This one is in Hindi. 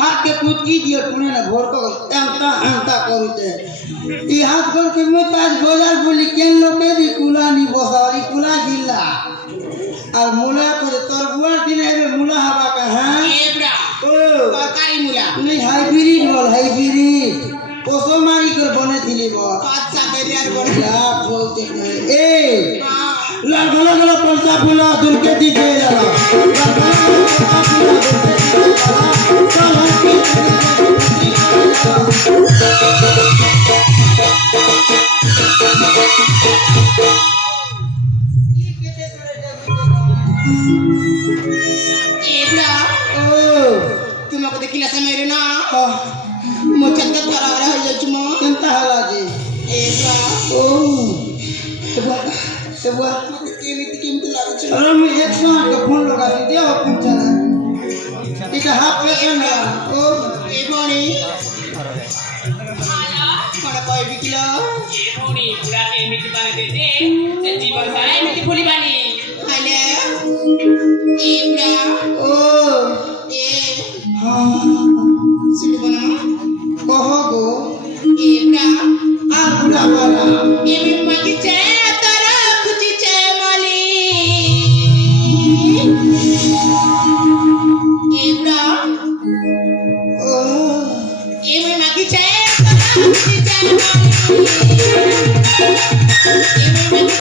हाथ के कूद कीजिए पुणे ना भोर को एंता करते ई हाथ कर के मत आज बाजार बोली केन लोग दी कुला नी बसारी कुला गिल्ला और मुला को तोर बुआ दिन आबे मुला हवा का हां एबड़ा ओ तरकारी मुला नहीं हाइब्रिड बोल हाइब्रिड ओसो मारी कर बने दिली बो अच्छा बेरियार बोल क्या बोलते हैं ए लाल गला गला पलसा फुला दुल के दीजे जरा लाल गला गला पलसा फुला दुल के दीजे जरा चल हट एबड़ा ओ तुमको देखिला समय रे ना मोचक के थरा हो जाय छुमो केनता हला जी एबड़ा ओ सेबुआ केमिति लागछ अरे मैं 108 का फोन लगा दी दिया फोन चला इका हाफ पे ना ओ एबणी हाला कोडा कोई बिकिलो एबणी पूरा केमिति बने देते से जीवन सारा एमिति फुली बानी हाले एबड़ा